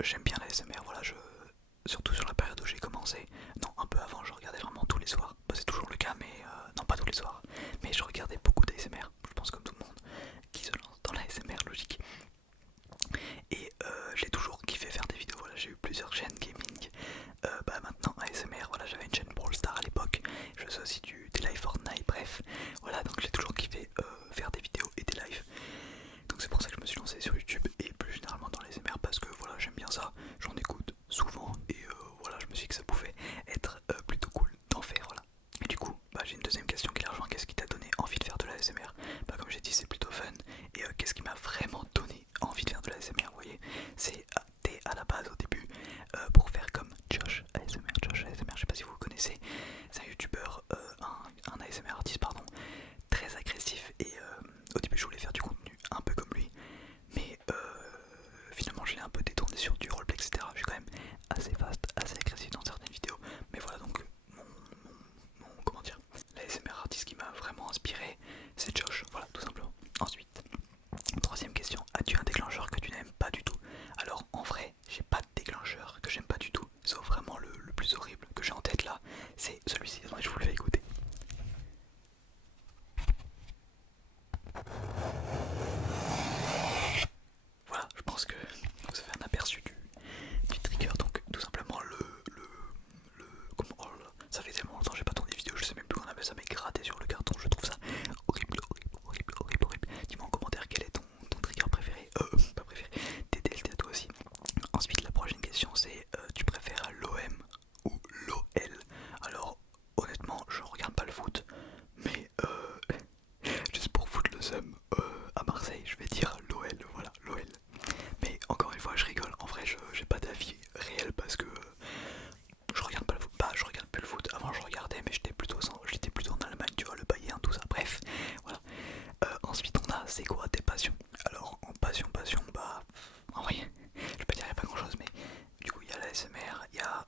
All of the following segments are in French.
j'aime bien la SMR, voilà, surtout sur la période où j'ai commencé. Non, un peu avant, je regardais vraiment tous les soirs. Bah, c'est toujours le cas, mais non, pas tous les soirs. Mais je regardais beaucoup d'ASMR, je pense comme tout le monde qui se lance dans la SMR logique. Et j'ai toujours kiffé faire des vidéos, voilà, j'ai eu plusieurs chaînes gaming. Bah maintenant ASMR, voilà, j'avais une chaîne Brawl Stars à l'époque. Je faisais aussi des live Fortnite, bref. Voilà, donc j'ai toujours kiffé faire des vidéos et des lives. Donc c'est pour ça que je me suis lancé sur YouTube et plus généralement dans les ASMR parce que voilà, j'aime bien ça, j'en écoute souvent et voilà, je me suis dit que ça pouvait être plutôt cool d'en faire, voilà. Et du coup, bah, j'ai une deuxième question qui la rejoint. Qu'est-ce qui t'a donné envie de faire de la ASMR? Bah comme j'ai dit, c'est plutôt fun. Et qu'est-ce qui m'a vraiment donné envie de faire de la ASMR, vous voyez? C'est t'es à la base au début pour faire comme Josh ASMR. Josh ASMR, je sais pas si vous le connaissez, c'est un youtubeur, un ASMR artiste pardon, très agressif et au début je voulais faire du contenu un peu comme lui, mais finalement je l'ai un peu détourné sur du roleplay etc. Je suis quand même assez fast, assez agressif dans certaines vidéos, mais voilà donc comment dire, l'ASMR artiste qui m'a vraiment inspiré c'est Josh, voilà tout simplement. Ensuite, troisième question, as-tu un déclencheur que tu n'aimes pas du tout? Alors en vrai, j'ai pas de déclencheur que j'aime pas du tout, sauf vraiment le plus horrible que j'ai en tête là, c'est celui-ci, attendez je vous le fais écouter. Voilà, je pense que vous avez un aperçu du trigger, donc tout simplement comment, oh là là, ça fait tellement longtemps que j'ai pas tourné des vidéos, je sais même plus qu'on appelle ça, mais gratter sur le carton, je trouve ça horrible, horrible, horrible, horrible, horrible. Dis-moi en commentaire quel est ton trigger préféré, pas préféré, tes DLT à toi aussi. Ensuite la prochaine question c'est tu préfères l'OM ou l'OL? Alors honnêtement je regarde pas le foot, mais juste pour foutre le seum à Marseille je vais dire l'OL, voilà l'OL. Mais encore une fois je rigole, en vrai j'ai pas d'avis réel parce que je regarde pas le foot, bah je regarde plus le foot, avant je regardais mais j'étais plutôt en Allemagne, tu vois, le Bayern, tout ça, bref, voilà. Ensuite on a c'est quoi tes passions? Alors en passion, bah en vrai, je vais pas dire y a pas grand chose mais du coup il y a la SMR, il y a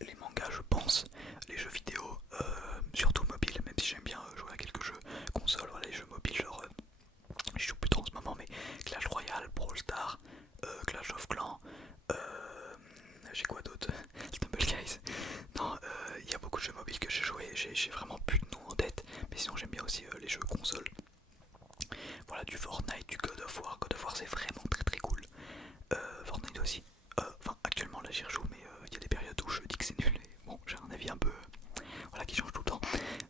les mangas je pense, les jeux vidéo, surtout mobile, même si j'aime bien jouer à quelques jeux console, voilà les jeux mobiles genre j'y joue plus trop en ce moment mais Clash Royale, Brawl Stars, Clash of Clans, j'ai quoi d'autre? Stumble Guys. Non, il y a beaucoup de jeux mobiles que j'ai joué, j'ai vraiment plus de noms en tête, mais sinon j'aime bien aussi les jeux console. Voilà, du Fortnite, du God of War. God of War c'est vraiment très très cool. Fortnite aussi. Enfin, actuellement là j'y rejoue, mais il y a des périodes où je dis que c'est nul. Et bon, j'ai un avis un peu. Voilà, qui change tout le temps.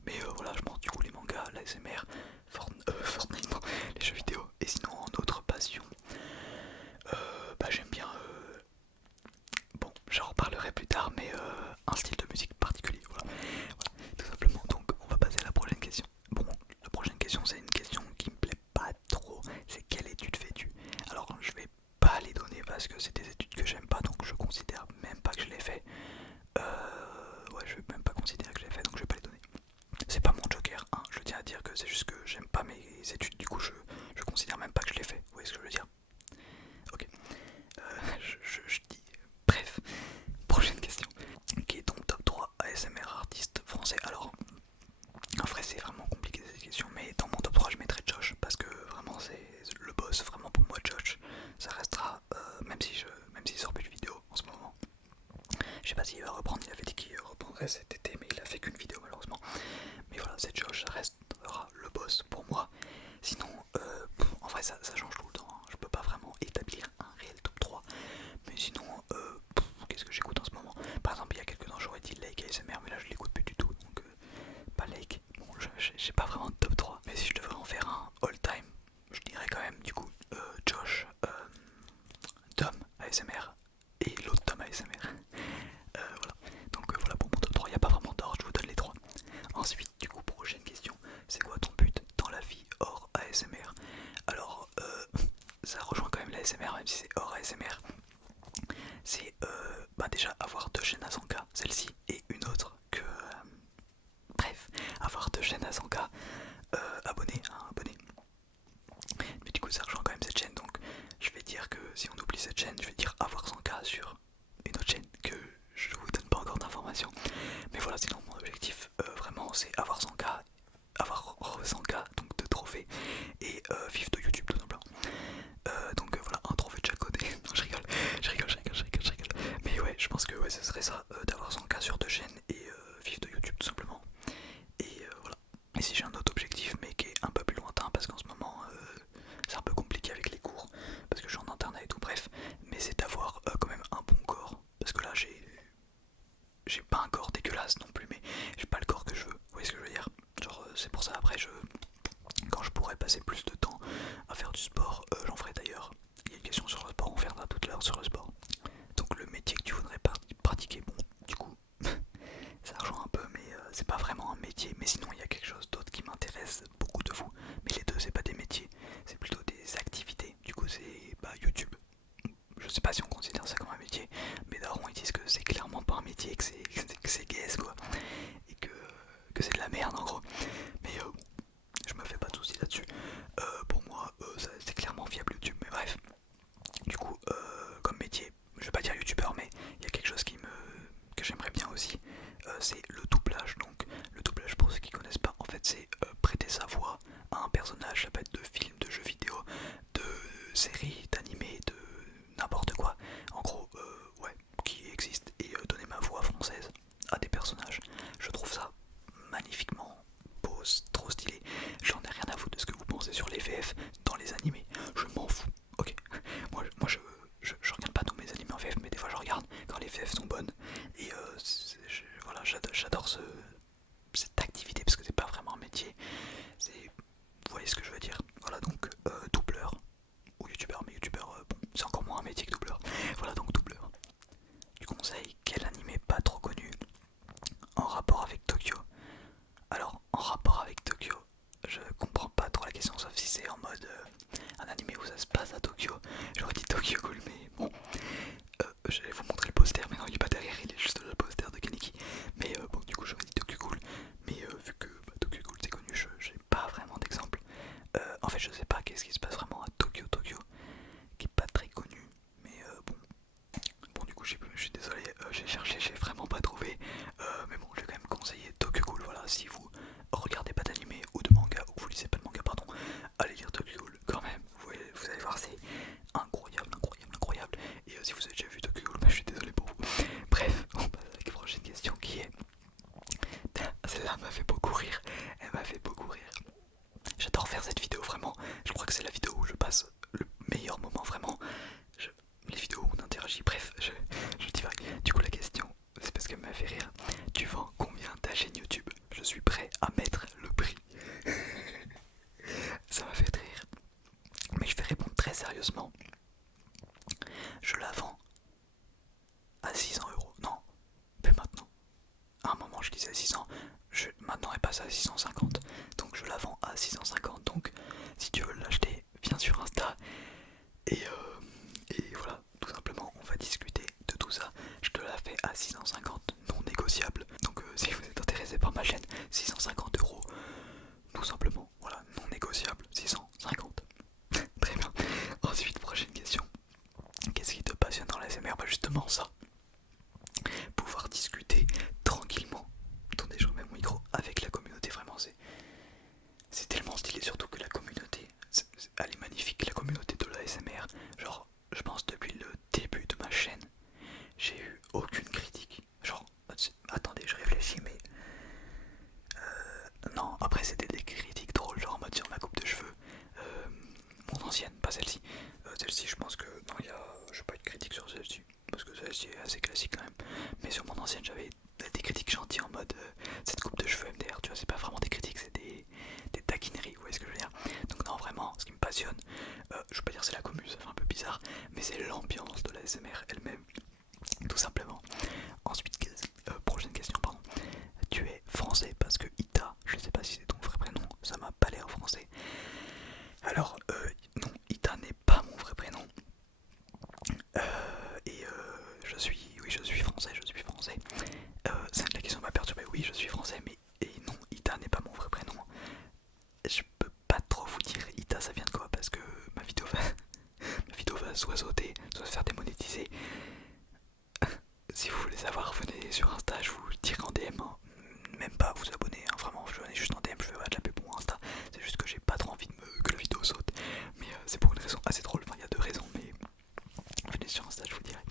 Mais voilà, je pense du coup les mangas, la SMR, Fortnite, non, les jeux vidéo. Et sinon, en autre passion, bah j'aime bien. Bon, j'en reparlerai plus tard, mais un style de musique particulier, voilà. Voilà, tout simplement. Donc, on va passer à la prochaine question. Bon, la prochaine question, c'est une question qui me plaît pas trop. C'est quelle étude fais-tu? Alors, je vais pas les donner parce que c'est des études que j'aime pas, donc je considère même pas que je les fait. Ouais, je vais même pas considérer que je l'ai fait, donc je vais pas les donner. C'est pas mon joker, hein. Je tiens à dire que c'est juste que j'aime pas mes études, du coup, je considère même pas que je l'ai fait. Vous voyez ce que je veux dire? Ok. Je dis. Bref, prochaine question. Qui est ton top 3 ASMR artiste français? Alors, en vrai, c'est vraiment compliqué cette question, mais dans mon top 3, je mettrais Josh parce que vraiment, c'est le boss. Vraiment, pour moi, Josh, ça restera, même s'il sort plus de vidéos en ce moment. Je sais pas s'il va reprendre, il avait dit qu'il reprendrait cet été, mais il a fait qu'une vidéo malheureusement. Mais voilà, c'est Josh, ça restera le boss pour moi. Sinon, en vrai, ça change tout le temps, hein. Je peux pas vraiment établir un réel top 3. Mais sinon, qu'est-ce que j'écoute en ce moment? Par exemple, il y a quelques temps, j'aurais dit Lake ASMR, mais là, je l'écoute plus du tout. Donc, pas Lake. Bon, j'ai pas vraiment de top 3. Mais si je devais en faire un all-time, je dirais quand même, du coup, Josh, Tom ASMR et l'autre Tom ASMR. Voilà. Donc, voilà pour mon top 3. Il n'y a pas vraiment d'ordre, je vous donne les 3. Ensuite, du coup, prochaine question. C'est quoi ton but dans la vie hors ASMR? Alors, ça rejoint quand même la ASMR, même si c'est hors ASMR. C'est bah déjà avoir deux chaînes à 100K, celle-ci et une autre que... bref, avoir deux chaînes à 100K, abonnés, hein, abonnés. Mais du coup ça rejoint quand même cette chaîne, donc je vais dire que si on oublie cette chaîne, je vais dire avoir 100K sur une autre chaîne que je vous donne pas encore d'informations. Mais voilà, sinon mon objectif vraiment c'est avoir 100K, avoir 100K, donc de trophées, et vivre de YouTube tout simplement. Donc voilà, un trophée de chaque côté. sais pas si on considère ça comme un métier, mes darons ils disent que c'est clairement pas un métier, que c'est gaze quoi, et que c'est de la merde en gros. Mais je me fais pas de soucis là-dessus. Pour moi, c'est clairement viable YouTube, mais bref. Du coup, comme métier, je vais pas dire youtubeur, mais il y a quelque chose que j'aimerais bien aussi, c'est le doublage. Donc, le doublage, pour ceux qui connaissent pas, en fait, c'est prêter sa voix à un personnage. Ça peut être de films, de jeux vidéo, de séries, d'animés, de n'importe quoi. En gros, ouais, qui existe, et donner ma voix française à des personnages. Je trouve ça magnifiquement beau, trop stylé. J'en ai rien à foutre de ce que vous pensez sur les VF dans les animés. Je m'en fous. Ok, moi je regarde pas tous mes animés en VF, mais des fois je regarde quand les VF sont bonnes. Et voilà, j'adore cette activité parce que c'est pas vraiment un métier. Vous voyez ce que je veux dire. Voilà, donc doubleur ou youtubeur, mais youtubeur, bon, c'est encore moins un métier que doubleur. Voilà, donc doubleur. Du conseil, quel animé pas trop connu en rapport avec Tokyo? Alors, en rapport avec Tokyo, je comprends pas trop la question, sauf si c'est en mode un animé où ça se passe à Tokyo. J'aurais dit Tokyo Ghoul, mais bon, j'allais vous montrer le poster, mais non, il est pas derrière, il est juste le poster de Kaneki. Mais bon, du coup, j'aurais dit Tokyo Ghoul, mais vu que Tokyo Ghoul c'est connu, j'ai pas vraiment d'exemple. En fait, je sais pas qu'est-ce qui se passe vraiment à Tokyo, qui est pas très connu, mais bon, du coup, je suis désolé, j'ai cherché, j'ai vraiment pas trouvé. Mais bon, je vais quand même conseiller Tokyo Ghoul. Voilà, si vous regardez pas d'anime ou de manga, ou que vous lisez pas de manga, pardon, allez lire Tokyo Ghoul quand même. Vous allez voir, c'est incroyable, incroyable, incroyable. Et si vous avez déjà vu Tokyo Ghoul, bah, je suis désolé pour vous. Bref, on passe à la prochaine question qui est. Celle-là m'a fait beaucoup rire. Elle m'a fait beaucoup rire. J'adore faire cette vidéo, vraiment. Je crois que c'est la vidéo où je passe le meilleur moment, vraiment. Les vidéos où on interagit, bref, je divague. Du coup, la question, c'est parce qu'elle m'a fait rire. Tu vends combien ta chaîne YouTube? Je suis prêt à mettre le prix. Ça m'a fait rire. Mais je vais répondre très sérieusement. Je la vends à 600 €. Non, plus maintenant. À un moment, je disais 600. Maintenant, elle passe à 650. Donc, je la vends à 650. Donc, si tu veux l'acheter, viens sur Insta. Et voilà, tout simplement, on va discuter de tout ça. Je te la fais à 650, non négociable. Donc si vous êtes intéressé par ma chaîne, 650 €, tout simplement. Voilà, non négociable, 650. Très bien. Ensuite, prochaine question. Qu'est-ce qui te passionne dans la SMR? Bah justement ça. Pouvoir discuter tranquillement. Attendez, je remets mon micro avec la communauté, vraiment c'est tellement stylé, surtout que la communauté, elle est magnifique, la communauté de la SMR. Genre, je pense depuis le début de ma chaîne, j'ai eu aucune critique. Genre, attendez, je réfléchis, mais non, après c'était des critiques drôles, genre en mode sur ma coupe de cheveux, mon ancienne, pas celle-ci. Celle-ci, je pense que non, j'ai pas eu de critique sur celle-ci, parce que celle-ci est assez classique quand même. Mais sur mon ancienne, j'avais des critiques gentilles en mode cette coupe de cheveux MDR, tu vois, c'est pas vraiment des critiques, c'est des taquineries, vous voyez ce que je veux dire. Donc non, vraiment, ce qui me passionne, je veux pas dire c'est la commu, ça fait un peu bizarre, mais c'est l'ambiance de la SMR elle-même, tout simplement. Ensuite, prochaine question, pardon. Tu es français parce que Ita, je sais pas si c'est ton vrai prénom, ça m'a pas l'air français. Alors, non, Ita n'est pas mon vrai prénom. Je suis français, je suis français. La question m'a perturbé, oui, je suis français, mais et non, Ita n'est pas mon vrai prénom. Je peux pas trop vous dire Ita ça vient de quoi, parce que ma vidéo va soit sauter, soit se faire démonétiser. Si vous voulez savoir, venez sur Insta, je vous le dirai en DM, hein. Même pas vous abonner, hein, vraiment, venez juste en DM, je fais pas de la pub pour Insta. C'est juste que j'ai pas trop envie que la vidéo saute. Mais c'est pour une raison assez drôle, enfin il y a deux raisons, mais venez sur Insta, je vous dirai.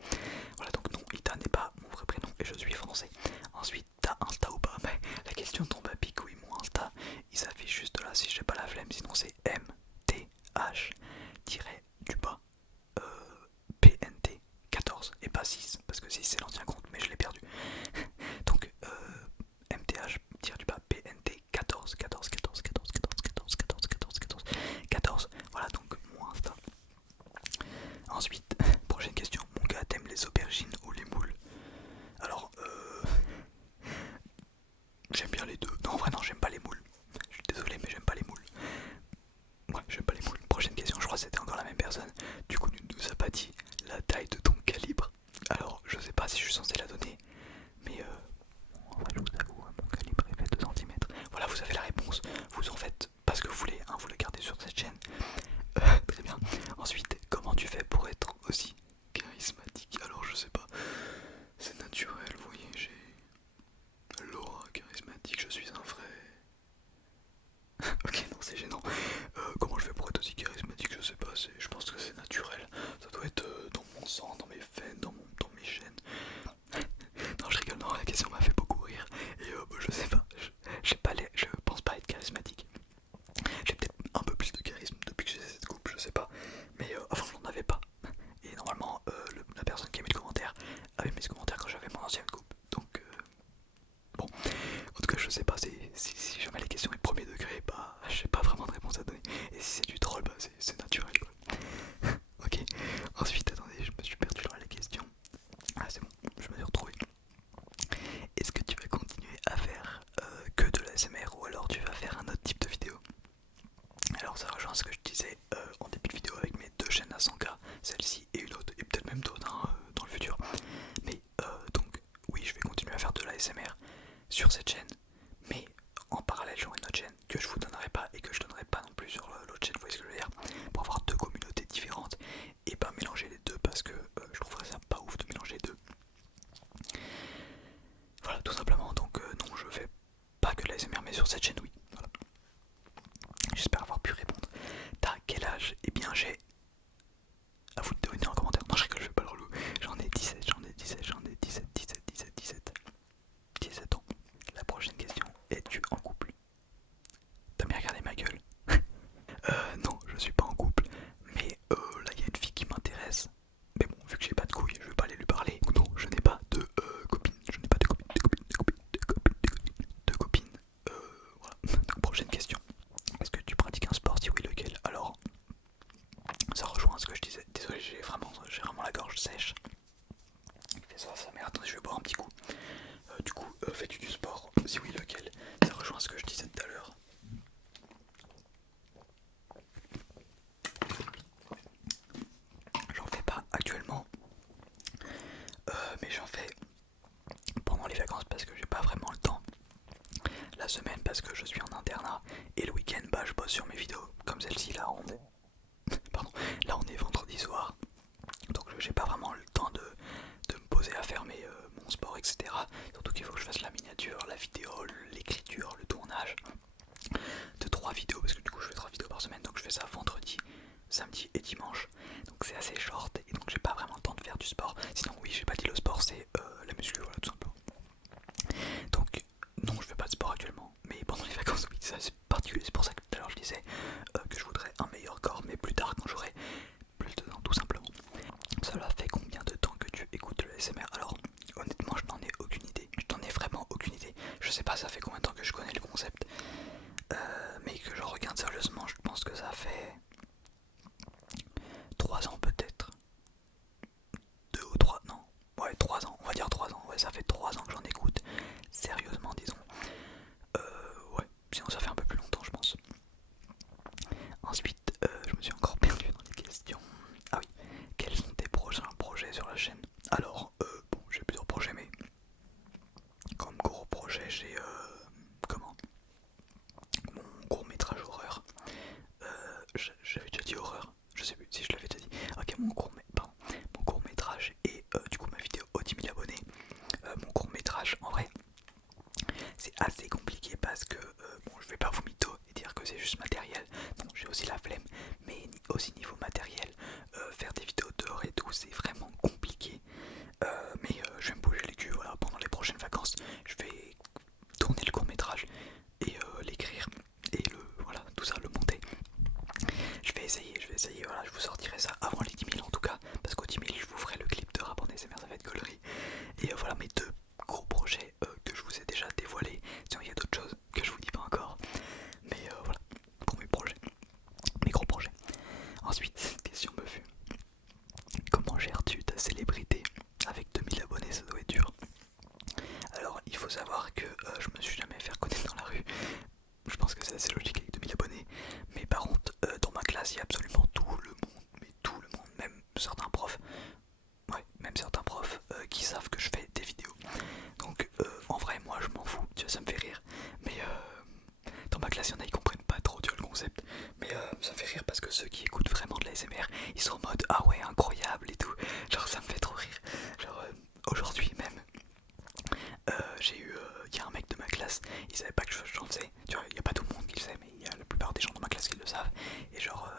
Voilà, donc non, Ita n'est pas mon vrai prénom et je suis français. Ensuite, t'as Insta ou pas? Mais la question tombe à pic, oui, mon Insta, il s'affiche juste là si j'ai pas la flemme, sinon c'est MTH-du-bas PNT 14 et pas 6, parce que 6 c'est l'ancien compte, mais je l'ai perdu. Donc MTH-du-bas PNT 14, 14, 14, 14, 14, 14, 14, 14, 14, 14. Voilà donc mon Insta. Ensuite, prochaine question. Mon gars, t'aimes les aubergines ou les moules? Alors, j'aime bien les deux. Non, en vrai, non, j'aime pas les moules. Je suis désolé, mais j'aime pas les moules. Ouais, j'aime pas les moules. Prochaine question, je crois que c'était encore la même personne. Du coup, nous a pas dit la taille de ton calibre. Alors je sais pas si je suis censé la donner, mais en vrai je vous avoue, mon calibre est fait 2 cm. Voilà, vous avez la réponse, vous en faites parce que vous voulez, hein, vous le gardez sur cette chaîne. Très bien. Ensuite, comment tu fais pour être aussi charismatique? Alors je sais pas, c'est naturel, vous voyez, j'ai l'aura charismatique, je suis un vrai... Ok, non, c'est gênant. Comment je fais pour être aussi charismatique? Je sais pas, je pense que c'est naturel. Ça doit être dans mon sang, dans mes veines, dans mes gènes. Non, je rigole, non, la question m'a fait beaucoup rire. Et je sais pas, je pense pas être charismatique. J'ai peut-être un peu plus de charisme depuis que j'ai cette coupe, je sais pas. Mais avant, je n'en avais pas. Et normalement, la personne qui a mis le commentaire avait mis ce commentaire quand j'avais mon ancienne coupe. Donc, bon. En tout cas, je sais pas si jamais les questions est premier degré, bah, j'ai pas vraiment de réponse à donner. Et si c'est du troll, bah, c'est naturel, quoi. Ok. Ensuite, attendez, je me suis perdu dans la question. Ah, c'est bon, je me suis retrouvé. Est-ce que tu vas continuer à faire que de l'ASMR ou alors tu vas faire un autre type de vidéo? Alors ça rejoint ce que je disais en début de vidéo avec mes 2 chaînes à 100K, celle-ci et une autre, et peut-être même d'autres dans le futur. Mais donc oui, je vais continuer à faire de l'ASMR sur cette chaîne, mais en parallèle j'aurai une autre chaîne que je vous donnerai pas et que je donnerai pas non plus sur l'autre chaîne, vous voyez ce que je veux dire, pour avoir 2 communautés différentes et pas mélanger les deux parce que je trouverais ça pas ouf de mélanger les deux. Voilà, tout simplement. Donc non, je fais pas que de l'ASMR, mais sur cette chaîne oui. Voilà. J'espère avoir pu répondre. T'as quel âge? Eh bien j'ai... À vous de deviner en commentaire. Non, je rigole, je vais pas le relou. J'en ai 17, j'en ai 17, j'en ai 17, 17, 17, 17. 17 ans. La prochaine question, es-tu en couple? T'as bien regardé ma gueule? Non, je suis pas en couple. Mais là, il y a une fille qui m'intéresse. Mais bon, vu que j'ai pas de couilles, je vais pas aller lui parler. Non, je n'ai pas de copine. Je n'ai pas de copine, de copine, de copine, de copine, de copine, de copine. Voilà. Donc, prochaine question. Est-ce que tu pratiques un sport? Si oui, lequel? Alors, ça rejoint ce que je disais. Désolé, j'ai vraiment la gorge sèche. Il fait ça merde. Attendez, je vais boire un petit coup. Du coup, fais-tu du sport? Si oui, lequel? Ça rejoint ce que je disais tout à l'heure. J'en fais pas actuellement, mais j'en fais pendant les vacances parce que j'ai pas vraiment le temps. La semaine parce que je suis en internat et le week-end bah je bosse sur mes vidéos comme celle-ci là on est... Pardon, là on est vendredi soir. Donc j'ai pas vraiment le temps de me poser à faire mon sport etc. Surtout qu'il faut que je fasse la miniature, la vidéo, l'écriture, le tournage de 3 vidéos parce que du coup je fais 3 vidéos par semaine donc je fais ça vendredi, samedi et dimanche. Donc c'est assez short et donc j'ai pas vraiment le temps de faire du sport. Sinon oui j'ai pas dit le sport c'est la muscu voilà tout simplement. Donc non je fais pas de sport actuellement mais pendant les vacances oui ça c'est particulier. C'est pour ça que tout à l'heure je disais que je voudrais un meilleur corps mais plus tard quand j'aurai plus de temps tout simplement. Cela fait combien de temps que tu écoutes le ASMR? Alors honnêtement je n'en ai aucune idée. Je n'en ai vraiment aucune idée. Je sais pas ça fait combien de temps que je connais le concept. Mais que je regarde sérieusement je pense que ça fait 3 ans peut-être. 2 ou 3, non. Ouais 3 ans, on va dire 3 ans. Ouais ça fait 3 ans que j'en écoute. Sérieusement disons. Ouais, sinon ça fait un peu plus longtemps je pense. Ensuite, je me suis encore perdu dans les questions. Ah oui, quels sont tes prochains projets sur la chaîne? Alors, bon, j'ai plusieurs projets, mais comme gros projet, j'ai comment? Mon court métrage horreur. J'avais déjà dit horreur, je sais plus si je l'avais déjà dit. Ok, mon court métrage et du coup ma vidéo aux 10 000 abonnés. Mon court métrage, en vrai, c'est assez compliqué parce que bon, je vais pas vous mytho et dire que c'est juste matériel. Non, j'ai aussi la flemme, mais aussi niveau matériel, faire des vidéos dehors et tout, c'est vraiment compliqué. Mais je vais me bouger les culs. Voilà, pendant les prochaines vacances, je vais tourner le court métrage et l'écrire et voilà, tout ça, le monter. Je vais essayer, voilà, je vous sortirai ça avant les 10 000 en tout cas, parce qu'au 10 000 je vous ferai le clip de rap en ASMR, ça va être gaulerie. Et voilà mes 2 gros projets que je vous ai déjà dévoilés. Sinon il y a d'autres choses que je vous dis pas encore. Mais voilà, pour mes projets, mes gros projets. Ensuite, cette question me fut: comment gères-tu ta célébrité? Avec 2000 abonnés ça doit être dur. Alors il faut savoir que je me suis jamais fait reconnaître dans la rue. Je pense que c'est assez logique avec 2000 abonnés. Mais par contre dans ma classe il y a absolument tout le monde, mais tout le monde ils sont en mode ah ouais incroyable et tout, genre ça me fait trop rire. Genre aujourd'hui même j'ai eu, il y a un mec de ma classe, il savait pas que j'en faisais, tu vois, il y a pas tout le monde qui le sait mais il y a la plupart des gens de ma classe qui le savent. Et genre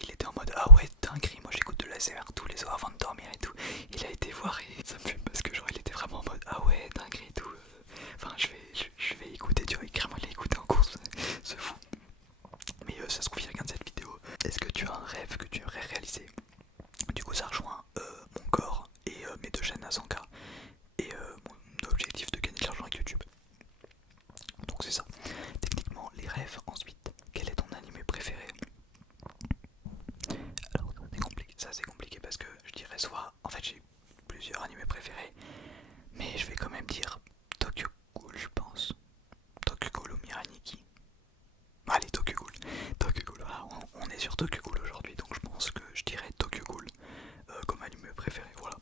il était en mode ah ouais dinguerie, moi j'écoute de l'ASMR tous les soirs avant de dormir et tout. Il a été voir et ça me fait parce que genre il était vraiment en mode ah ouais dinguerie et tout. Enfin je vais écouter, tu vois, carrément il a écouté en course, c'est fou. Mais ça se trouve il regarde cette vidéo. Est-ce que tu as un rêve que tu aimerais réaliser? Du coup ça rejoint mon corps et mes 2 chaînes à 100K et mon objectif de gagner de l'argent avec YouTube. Donc c'est ça, techniquement les rêves. Ensuite, quel est ton animé préféré? Alors ça c'est compliqué parce que je dirais soit, en fait j'ai plusieurs animés préférés, mais je vais quand même dire Tokyo Ghoul je pense. Tokyo Ghoul ou Mirai Nikki. Allez Tokyo Ghoul, Tokyo Ghoul, voilà, on est sur Tokyo Ghoul aujourd'hui donc je pense que je dirais Tokyo Ghoul comme animé préféré, voilà.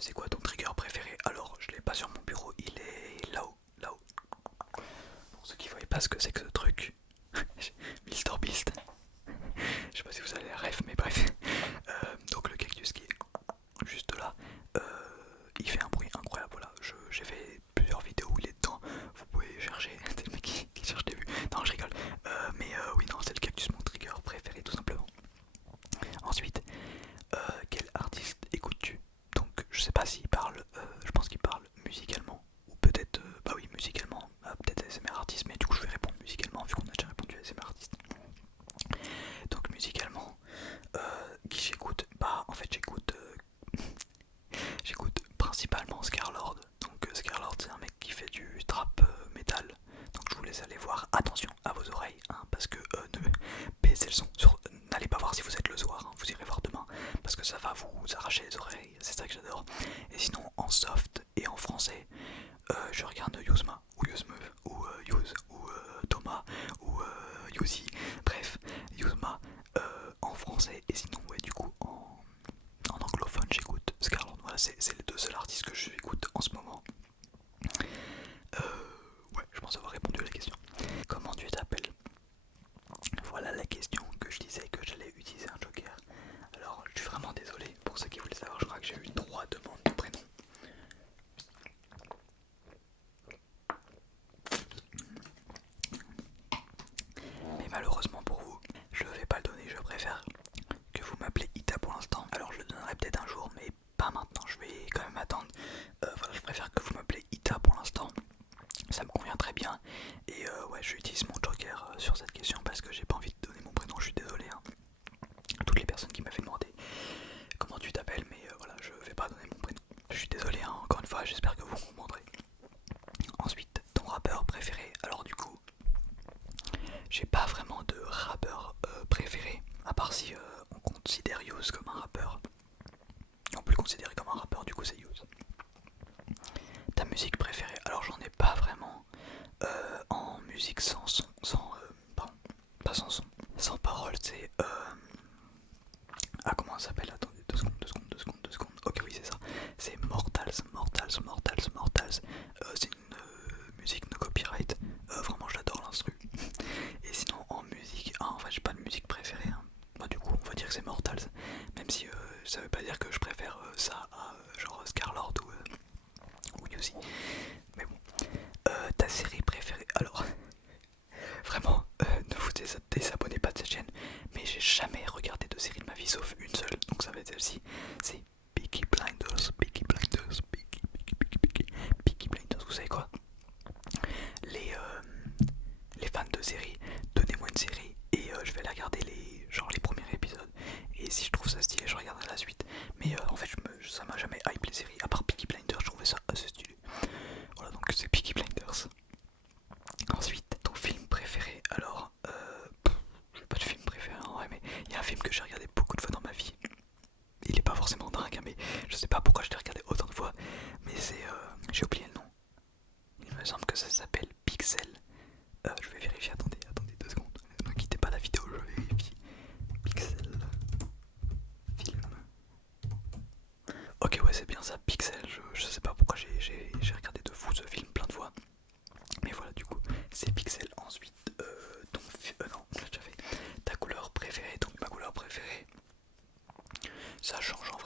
C'est quoi ton trigger préféré? Alors je l'ai pas sur mon bureau, il est là-haut, là-haut. Pour ceux qui voient pas ce que c'est que ce truc, Mister Beast. Je sais pas si vous avez la ref, mais bref. Donc le cactus qui est juste là, il fait un bruit incroyable. Voilà, j'ai fait plusieurs vidéos où il est dedans. Vous pouvez chercher. C'est le mec qui cherche des vues. Non, je rigole. Mais oui, non, c'est le cactus, mon trigger préféré, tout simplement. Ensuite, quel artiste écoutes-tu? Donc, je sais pas s'il parle. Je pense qu'il parle musicalement. Ou peut-être. Bah oui, musicalement. Peut-être ASMR artiste, mais du coup, je vais répondre musicalement vu qu'on a déjà répondu à ASMR artiste. Donc musicalement, qui j'écoute? Bah en fait j'écoute principalement Scarlord. Donc Scarlord c'est un mec qui fait du trap metal. Donc je vous laisse aller voir, attention à vos oreilles hein, parce que ne baissez le son, n'allez pas voir si vous êtes le soir, hein, vous irez voir demain parce que ça va vous arracher les oreilles, c'est ça que j'adore. Et sinon en soft et en français je regarde Yuzma ou Yuzmeuf ou Yuz ou Thomas ou Yuzi, bref Yuzma en français. Et sinon ouais du coup en anglophone j'écoute Scarlett. Voilà, c'est les 2 seuls artistes que j'écoute en ce moment. Ouais, je pense avoir répondu à la question. Comment tu t'appelles? Voilà la question que je disais que j'allais utiliser un joker. Alors je suis vraiment désolé pour ceux qui voulaient savoir, je crois que j'ai eu 3 demandes de prénom. Mais malheureusement pour vous, je ne vais pas le donner, je préfère que vous m'appelez Ita pour l'instant. Alors je le donnerai peut-être un jour, mais pas maintenant, je vais quand même attendre. Voilà, je préfère que vous m'appelez Ita pour l'instant, ça me convient très bien. Et ouais, j'utilise mon joker sur cette question parce que j'ai pas envie de donner mon prénom, je suis désolé hein. Toutes les personnes qui m'avaient demandé comment tu t'appelles, mais voilà, je vais pas donner mon prénom. Je suis désolé hein, encore une fois, j'espère que vous comprendrez. Ensuite, ton rappeur préféré? Alors du coup, j'ai pas vraiment de rappeur préféré, à part si on considère Yuz comme un rappeur. On peut le considérer comme un rappeur, du coup c'est Yuz. Ta musique préférée? Alors j'en ai pas vraiment. En musique sans son, pardon, pas sans son, sans parole, c'est ah comment ça s'appelle? Attendez, 2 secondes, 2 secondes, 2 secondes, 2 secondes. Ok oui c'est ça, c'est Mortals. C'est une musique no copyright, vraiment j'adore l'instru. Et sinon en musique, ah, en fait j'ai pas de musique préférée hein. Bah, du coup on va dire que c'est Mortals, même si ça veut pas dire que je préfère ça à genre Scarlord ou Yuzi. Mais bon, ta série préférée? Alors vraiment ne vous désabonnez pas de cette chaîne, mais j'ai jamais regardé de série de ma vie sauf une seule, donc ça va être celle-ci, c'est Peaky Blinders. Peaky Blinders, vous savez quoi? Les fans de série, donnez-moi une série et je vais la regarder les premiers épisodes. Et si je trouve ça stylé, je regarderai la suite. Mais en fait, ça m'a jamais hype les séries. À part Peaky Blinders, je trouvais ça assez stylé. Voilà, donc c'est Peaky Blinders. Ensuite, ton film préféré? Alors, j'ai pas de film préféré en vrai, mais il y a un film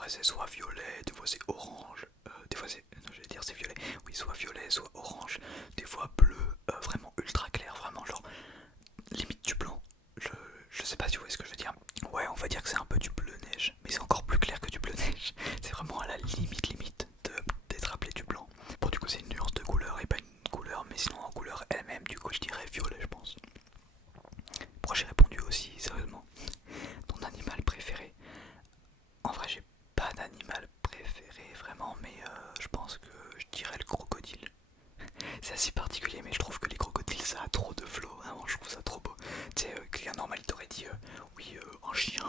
vrai c'est soit violet, des fois c'est orange, des fois c'est, non, j'allais dire c'est violet, oui soit violet, soit orange, des fois bleu, vraiment ultra clair, vraiment genre limite du blanc. Je sais pas si vous voyez ce que je veux dire. Ouais, on va dire que c'est un peu du bleu neige, mais c'est encore plus clair que du bleu neige. C'est vraiment à la limite d'être appelé du blanc. Bon, du coup c'est une nuance de couleur et pas une couleur, mais sinon en couleur elle-même, du coup je dirais violet, je pense. Pourquoi j'ai répondu aussi, sérieusement? Ton animal préféré? En vrai j'ai pas d'animal préféré vraiment, mais je pense que je dirais le crocodile. C'est assez particulier, mais je trouve que les crocodiles ça a trop de flow, vraiment je trouve ça trop beau. Tu sais, quelqu'un normal il t'aurait dit oui un chien,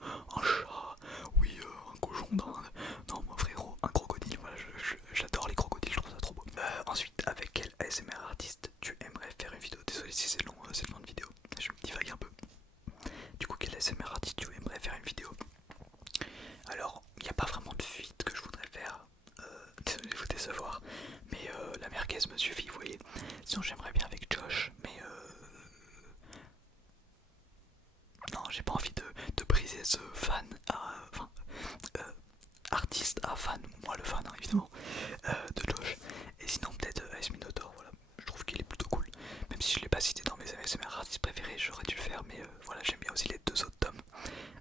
un chat, oui un cochon d'Inde. Non moi frérot, un crocodile, voilà, j'adore les crocodiles, je trouve ça trop beau. Ensuite, avec quel ASMR artiste tu aimerais faire une vidéo? Désolé si c'est long cette fin de vidéo, je me divague un peu. Du coup, quel ASMR artiste tu aimerais faire une vidéo? Alors, il n'y a pas vraiment de feat que je voudrais faire, désolé de vous décevoir, mais la merguez me suffit, vous voyez. Sinon, j'aimerais bien avec Josh, mais non, j'ai pas envie de briser ce fan à. Enfin, artiste à fan, moi le fan, hein, évidemment, de Josh. Et sinon, peut-être Ice Minotaur, voilà, je trouve qu'il est plutôt cool. Même si je l'ai pas cité dans mes ASMR artistes préférés, j'aurais dû le faire, mais voilà, j'aime bien aussi les deux autres tomes.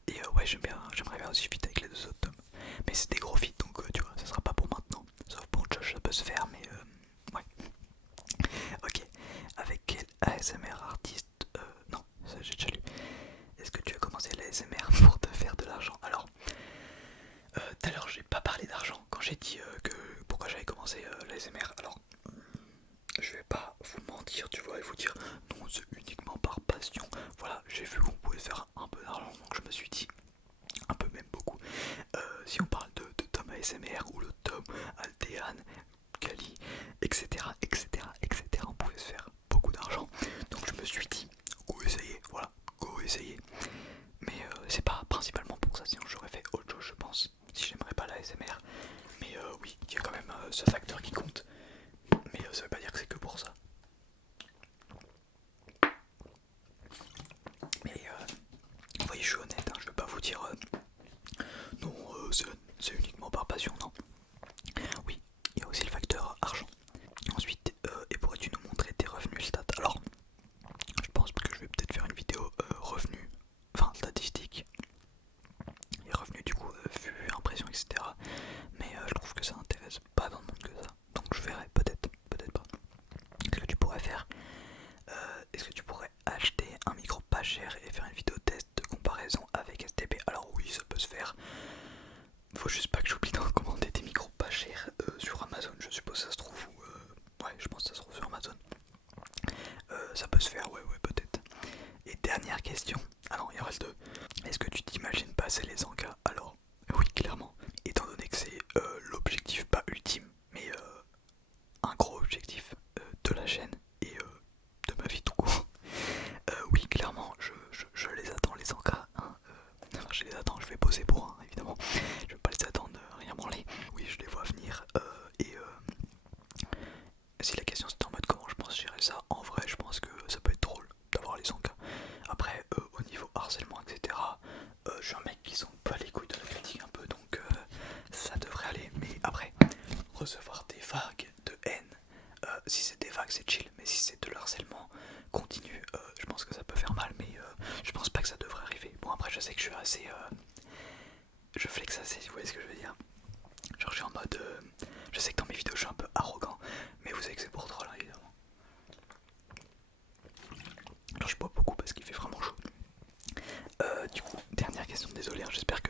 Et ouais, j'aimerais bien aussi feat avec les deux autres tomes. Mais c'est des gros feats, donc tu vois, ça sera pas pour maintenant. Sauf pour Josh, ça peut se faire, mais ouais. Ok, avec quel ASMR artiste non, ça j'ai déjà lu. Est-ce que tu as commencé l'ASMR pour te faire de l'argent? Alors, tout à l'heure j'ai pas parlé d'argent quand j'ai dit que pourquoi j'avais commencé l'ASMR. Alors, je vais pas vous mentir, tu vois, et vous dire non, c'est uniquement par passion. Voilà, j'ai vu qu'on pouvait faire un peu d'argent, donc je me suis dit, un peu même beaucoup. Si on parle de Tom ASMR ou le Tom, Altéane, Kali, etc., on pouvait se faire beaucoup d'argent. Donc je me suis dit, go essayer, voilà, go essayer. Mais c'est pas principalement pour ça, sinon j'aurais fait autre chose, je pense, si j'aimerais pas la ASMR. Mais oui, il y a quand même ce facteur qui compte. Mais ça veut pas dire que c'est que pour ça. Mais vous voyez, je suis honnête, hein, je veux pas vous dire non, c'est uniquement par passion, non. Oui, il y a aussi le facteur argent. Ensuite, et pourrais-tu nous montrer tes revenus stats? Alors, je pense que je vais peut-être faire une vidéo revenus, enfin statistiques, et revenus du coup, vues, impressions, etc. Mais je trouve que ça intéresse pas dans le monde que ça. Donc je verrai, peut-être, peut-être pas. Est-ce que tu pourrais faire, est-ce que tu pourrais acheter un micro pas cher et faire une vidéo test de comparaison avec STB? Alors oui, ça peut se faire. Faut juste pas que j'oublie de recommander des micros pas chers sur Amazon, je suppose ça se trouve, ou ouais, je pense que ça se trouve sur Amazon. Ça peut se faire, ouais, peut-être. Et dernière question, ah non, il y en reste deux. Est-ce que tu t'imagines passer les encas? Alors, oui, clairement. Étant donné que c'est l'objectif, pas ultime, mais un gros objectif de la chaîne et de ma vie tout court. Oui, clairement, je les attends, les encas. Hein, enfin, je les attends, je vais poser pour un, évidemment. Je vais pas les attendre, rien branler. Oui, je les vois venir. Et si la question c'était en mode comment je pense gérer ça, en vrai, je pense que ça peut être drôle d'avoir les encas. Après, au niveau harcèlement, etc., je suis un mec qui s'en bat les couilles de la critique un peu, donc ça devrait aller. Mais après, recevoir des vagues de haine, si c'est des vagues, c'est chill, mais si c'est de l'harcèlement continu, je pense que ça peut faire mal, mais je pense pas que ça devrait arriver. Bon, après, je sais que je suis assez. Je flex assez, si vous voyez ce que je veux dire. Genre, je suis en mode. Je sais que dans mes vidéos, je suis un peu arrogant, mais vous savez que c'est pour troll, hein, évidemment. Alors, je bois beaucoup parce qu'il fait vraiment chaud. Du coup, dernière question, désolé, hein, j'espère